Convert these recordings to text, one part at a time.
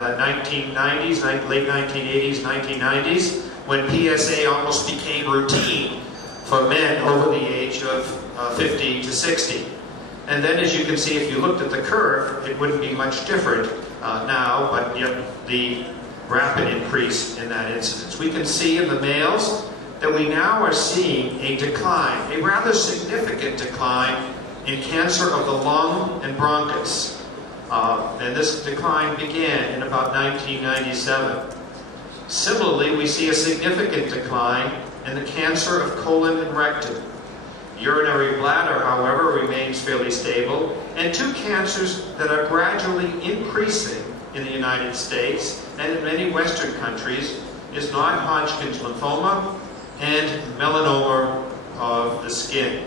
1990s, late 1980s, 1990s, when PSA almost became routine for men over the age of 50 to 60. And then, as you can see, if you looked at the curve, it wouldn't be much different now, but yet the rapid increase in that incidence. We can see in the males that we now are seeing a decline, a rather significant decline in cancer of the lung and bronchus. And this decline began in about 1997. Similarly, we see a significant decline in the cancer of colon and rectum. Urinary bladder, however, remains fairly stable, and two cancers that are gradually increasing in the United States and in many Western countries is non-Hodgkin's lymphoma and melanoma of the skin.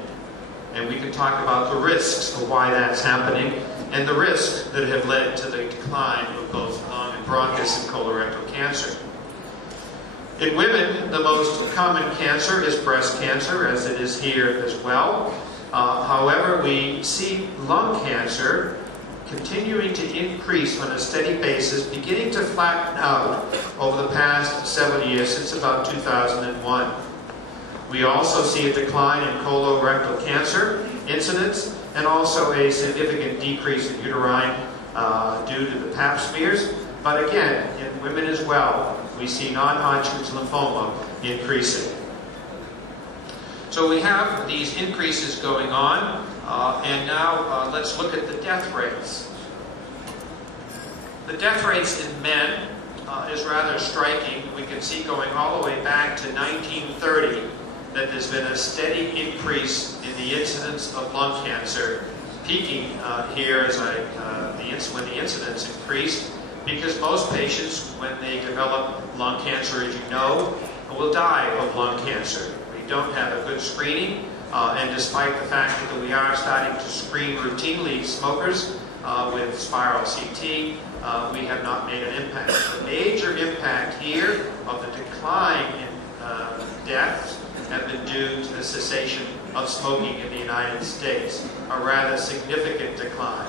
And we can talk about the risks of why that's happening and the risks that have led to the decline of both lung and bronchus and colorectal cancer. In women, the most common cancer is breast cancer, as it is here as well. However, we see lung cancer continuing to increase on a steady basis, beginning to flatten out over the past 7 years, since about 2001. We also see a decline in colorectal cancer incidence and also a significant decrease in uterine due to the pap smears. But again, in women as well, we see non-Hodgkin's lymphoma increasing. So we have these increases going on, and now let's look at the death rates. The death rates in men is rather striking. We can see going all the way back to 1930 that there's been a steady increase in the incidence of lung cancer, peaking here as when the incidence increased, because most patients, when they develop lung cancer, as you know, will die of lung cancer. We don't have a good screening, and despite the fact that we are starting to screen routinely smokers with spiral CT, we have not made an impact. The major impact here of the decline in deaths have been due to the cessation of smoking in the United States, a rather significant decline.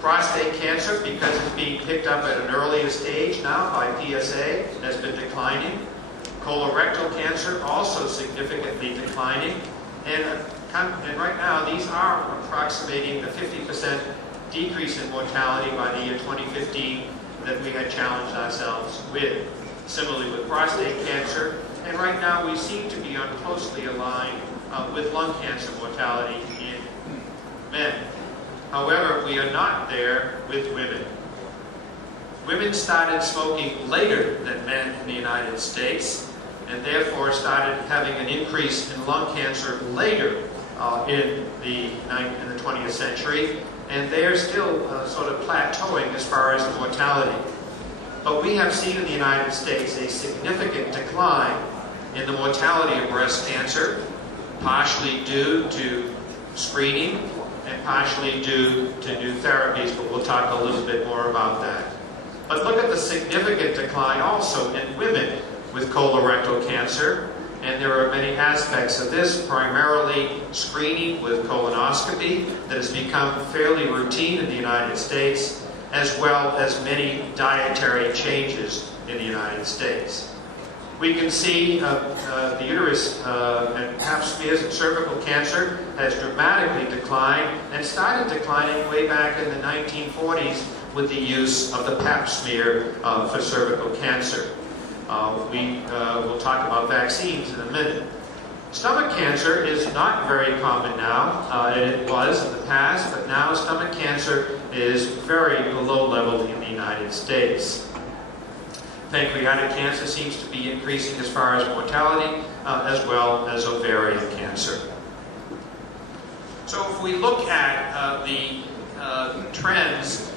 Prostate cancer, because it's being picked up at an earlier stage now by PSA, has been declining. Colorectal cancer also significantly declining. And right now, these are approximating the 50% decrease in mortality by the year 2015 that we had challenged ourselves with. Similarly with prostate cancer, and right now we seem to be on closely aligned with lung cancer mortality in men. However, we are not there with women. Women started smoking later than men in the United States, and therefore started having an increase in lung cancer later in the 20th century, and they are still sort of plateauing as far as the mortality. But we have seen in the United States a significant decline in the mortality of breast cancer, partially due to screening and partially due to new therapies, but we'll talk a little bit more about that. But look at the significant decline also in women with colorectal cancer, and there are many aspects of this, primarily screening with colonoscopy that has become fairly routine in the United States, as well as many dietary changes in the United States. We can see the uterus and pap smears and cervical cancer has dramatically declined and started declining way back in the 1940s with the use of the pap smear for cervical cancer. We will talk about vaccines in a minute. Stomach cancer is not very common now. It was in the past, but now stomach cancer is very below level in the United States. Pancreatic cancer seems to be increasing as far as mortality, as well as ovarian cancer. So if we look at the trends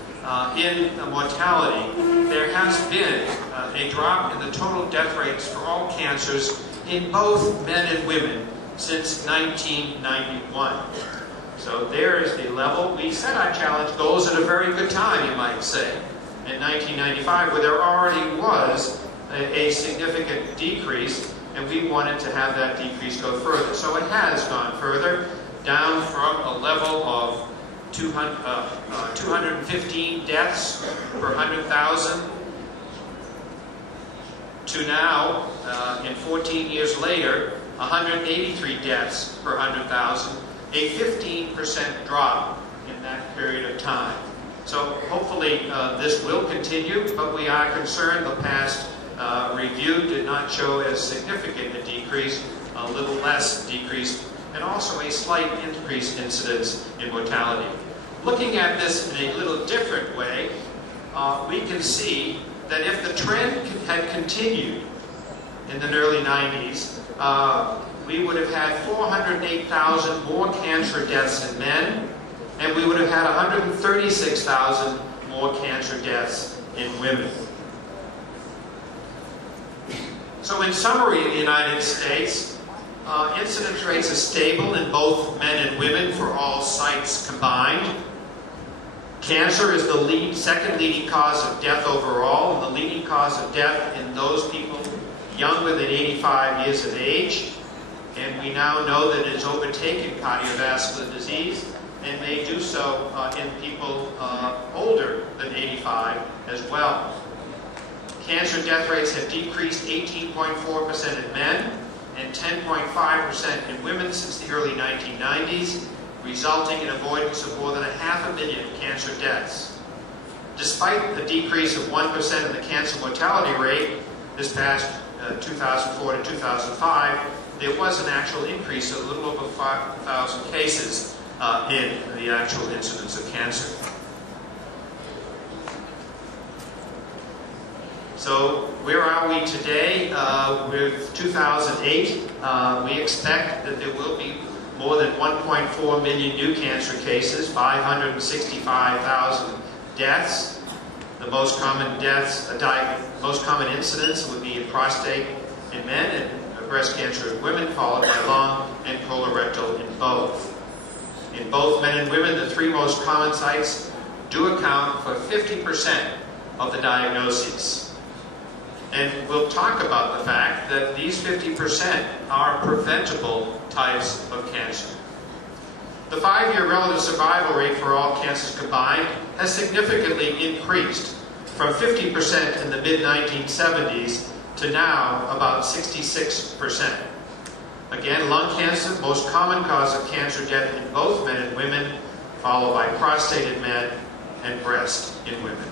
in mortality, there has been a drop in the total death rates for all cancers in both men and women since 1991. So there is the level. We set our challenge goals at a very good time, you might say, in 1995, where there already was a significant decrease, and we wanted to have that decrease go further. So it has gone further, down from a level of 215 deaths per 100,000, to now, in 14 years later, 183 deaths per 100,000, a 15% drop in that period of time. So hopefully this will continue, but we are concerned the past review did not show as significant a decrease, a little less decrease, and also a slight increase in incidence in mortality. Looking at this in a little different way, we can see that if the trend had continued in the early 90s, we would have had 408,000 more cancer deaths in men, and we would have had 136,000 more cancer deaths in women. So in summary, in the United States, incidence rates are stable in both men and women for all sites combined. Cancer is the second leading cause of death overall, and the leading cause of death in those people younger than 85 years of age. And we now know that it has overtaken cardiovascular disease, and may do so in people older than 85 as well. Cancer death rates have decreased 18.4% in men and 10.5% in women since the early 1990s, resulting in avoidance of more than 500,000 cancer deaths. Despite a decrease of 1% in the cancer mortality rate this past 2004 to 2005, there was an actual increase of a little over 5,000 cases in the actual incidence of cancer. So where are we today with 2008? We expect that there will be more than 1.4 million new cancer cases, 565,000 deaths. The most common most common incidence would be in prostate in men and breast cancer in women, followed by lung and colorectal in both. In both men and women, the three most common sites do account for 50% of the diagnoses. And we'll talk about the fact that these 50% are preventable types of cancer. The 5-year relative survival rate for all cancers combined has significantly increased from 50% in the mid-1970s to now about 66%. Again, lung cancer, most common cause of cancer death in both men and women, followed by prostate in men and breast in women.